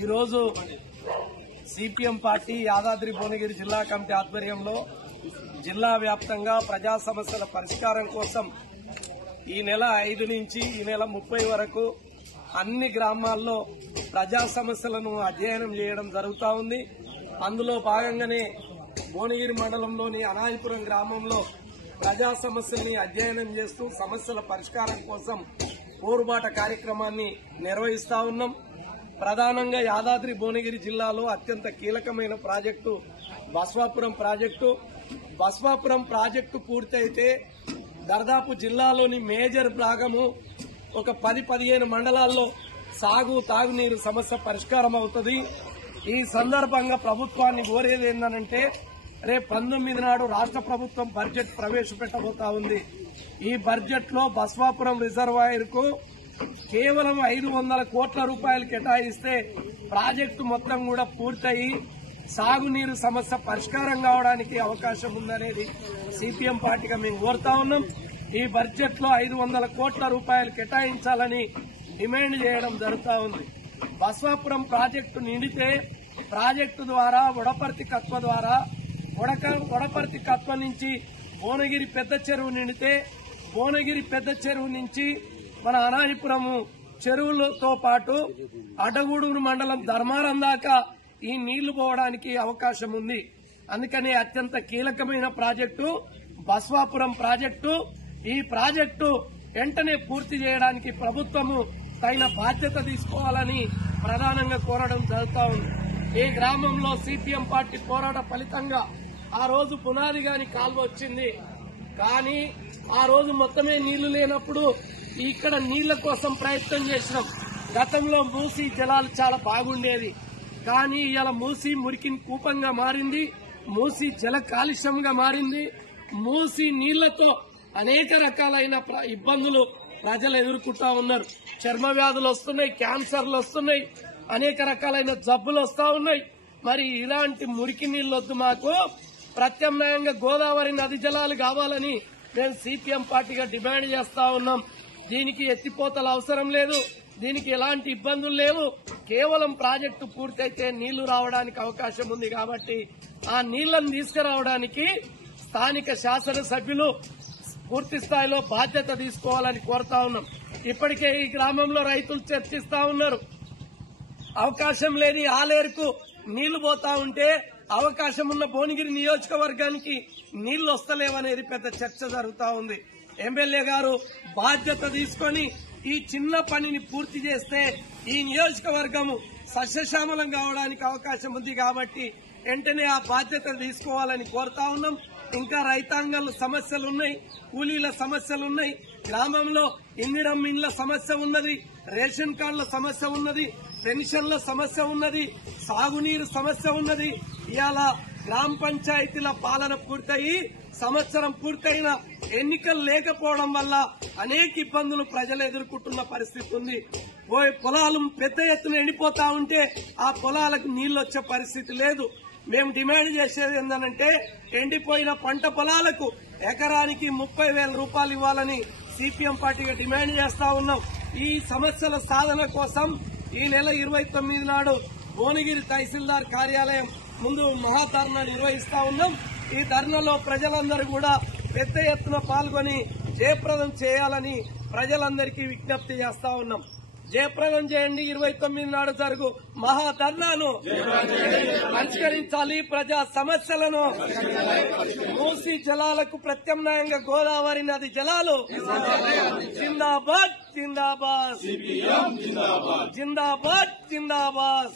ఈరోజు CPM party Yadadri Bhuvanagiri జిల్లా committee ఆధ్వర్యంలో జిల్లా వ్యాప్తంగా ప్రజా సమస్యల పరిష్కారం కోసం ఈ నెల 5 నుంచి ఈ నెల 30 వరకు అన్ని గ్రామాల్లో ప్రజా సమస్యలను అధ్యయనం చేయడం జరుగుతూ ఉంది. అందులో భాగంగానే భువనగిరి మండలంలోని అనాయపురం గ్రామంలో ప్రజా సమస్యల్ని అధ్యయనం చేస్తూ సమస్యల పరిష్కారం కోసం పోరుబాట కార్యక్రమాన్ని నిర్వహిస్తా ఉన్నాం. ప్రధానంగా యాదాద్రి భువనగిరి జిల్లాలో అత్యంత కీలకమైన ప్రాజెక్టు బస్వాపురం ప్రాజెక్టు పూర్తయితే దాదాపు జిల్లాలోని మేజర్ భాగము ఒక 10-15 మండలాల్లో తాగునీరు సమస్య పరిష్కారం అవుతుంది. ఈ సందర్భంగా ప్రభుత్వాన్ని కోరేది ఏంటంటే రేపు 19 నాడు రాష్ట్ర ప్రభుత్వం బడ్జెట్ ప్రవేశపెట్టబోతా ఉంది. ఈ బడ్జెట్ లో బస్వాపురం రిజర్వాయర్ కు కేవలం 500 కోట్ల రూపాయలు కేటాయిస్తే ప్రాజెక్టు మొత్తం కూడా పూర్తయి సాగునీరు సమస్య పరిష్కారం కావడానికి అవకాశం ఉందనేది సిపిఎం పార్టీగా మేము కోరుతా ఉన్నాం. ఈ బడ్జెట్ లో 500 కోట్ల రూపాయలు కేటాయించాలని డిమాండ్ చేయడం జరుగుతా ఉంది. బస్వాపురం ప్రాజెక్టు నిండితే ప్రాజెక్టు ద్వారా వడపర్తి కత్వ నుంచి భువనగిరి పెద్ద చెరువు నిండితే భువనగిరి పెద్ద చెరువు నుంచి మన అనాయపురము చెరువులతో పాటు అడగూడూరు మండలం ధర్మారం దాకా ఈ నీళ్లు పోవడానికి అవకాశం ఉంది. అందుకని అత్యంత కీలకమైన ప్రాజెక్టు బస్వాపురం ప్రాజెక్టు. ఈ ప్రాజెక్టు వెంటనే పూర్తి చేయడానికి ప్రభుత్వము తగిన బాధ్యత తీసుకోవాలని ప్రధానంగా కోరడం జరుగుతా ఉంది. ఈ గ్రామంలో సిపిఎం పార్టీ పోరాట ఫలితంగా ఆ రోజు పునాది గాని కాల్వ వచ్చింది. కానీ ఆ రోజు మొత్తమే నీళ్లు లేనప్పుడు ఇక్కడ నీళ్ల కోసం ప్రయత్నం చేసినాం. గతంలో మూసీ జలాలు చాలా బాగుండేది. కానీ ఇలా మూసీ మురికి కూపంగా మారింది. మూసీ జల కాలుష్యంగా మారింది. మూసీ నీళ్లతో అనేక రకాలైన ఇబ్బందులు ప్రజలు ఎదుర్కొంటా ఉన్నారు. చర్మ వ్యాధులు వస్తున్నాయి, క్యాన్సర్లు వస్తున్నాయి, అనేక రకాలైన జబ్బులు వస్తా ఉన్నాయి. మరి ఇలాంటి మురికి నీళ్లొద్దు, మాకు ప్రత్యామ్నాయంగా గోదావరి నది జలాలు కావాలని మేము సిపిఎం పార్టీగా డిమాండ్ చేస్తా ఉన్నాం. దీనికి ఎత్తిపోతలు అవసరం లేదు, దీనికి ఎలాంటి ఇబ్బందులు లేవు. కేవలం ప్రాజెక్టు పూర్తయితే నీళ్లు రావడానికి అవకాశం ఉంది. కాబట్టి ఆ నీళ్లను తీసుకురావడానికి స్థానిక శాసనసభ్యులు పూర్తి స్థాయిలో బాధ్యత తీసుకోవాలని కోరుతా ఉన్నాం. ఇప్పటికే ఈ గ్రామంలో రైతులు చర్చిస్తా ఉన్నారు. అవకాశం లేని ఆలేరుకు నీళ్లు పోతా ఉంటే అవకాశం ఉన్న భువనగిరి నియోజకవర్గానికి నీళ్లు వస్తలేవనేది పెద్ద చర్చ జరుగుతా ఉంది. ఎమ్మెల్యే గారు బాధ్యత తీసుకుని ఈ చిన్న పనిని పూర్తి చేస్తే ఈ నియోజకవర్గము సస్యశ్యామలం కావడానికి అవకాశం ఉంది. కాబట్టి వెంటనే ఆ బాధ్యత తీసుకోవాలని కోరుతా ఉన్నాం. ఇంకా రైతాంగంలో సమస్యలున్నాయి, కూలీల సమస్యలున్నాయి, గ్రామంలో ఇండ్ల సమస్య ఉన్నది, రేషన్ కార్డుల సమస్య ఉన్నది, పెన్షన్ల సమస్య ఉన్నది, సాగునీరు సమస్య ఉన్నది. ఇవాళ గ్రామ పంచాయతీల పాలన పూర్తయి సంవత్సరం పూర్తయిన ఎన్నికలు లేకపోవడం వల్ల అనేక ఇబ్బందులు ప్రజలు ఎదుర్కొంటున్న పరిస్థితి ఉంది. పొలాలు పెద్ద ఎత్తున ఎండిపోతా ఉంటే ఆ పొలాలకు నీళ్లు వచ్చే పరిస్థితి లేదు. మేము డిమాండ్ చేసేది ఏంటంటే ఎండిపోయిన పంట పొలాలకు ఎకరానికి 30,000 రూపాయలు ఇవ్వాలని సిపిఎం పార్టీగా డిమాండ్ చేస్తా ఉన్నాం. ఈ సమస్యల సాధన కోసం ఈ నెల 29 నాడు భువనగిరి తహసీల్దార్ కార్యాలయం ముందు మహాధర్నా నిర్వహిస్తా ఉన్నాం. ఈ ధర్నాలో ప్రజలందరూ కూడా పెద్ద ఎత్తున పాల్గొని జయప్రదం చేయాలని ప్రజలందరికీ విజ్ఞప్తి చేస్తా ఉన్నాం. జయప్రదం చేయండి. 29 నాడు జరుగు మహాధర్నాను పరిష్కరించాలి. ప్రజా సమస్యలను మూసీ జలాలకు ప్రత్యామ్నాయంగా గోదావరి నది జలాలు జిందాబాద్ జిందాబాద్ జిందాబాద్ జిందాబాద్ జిందాబాద్.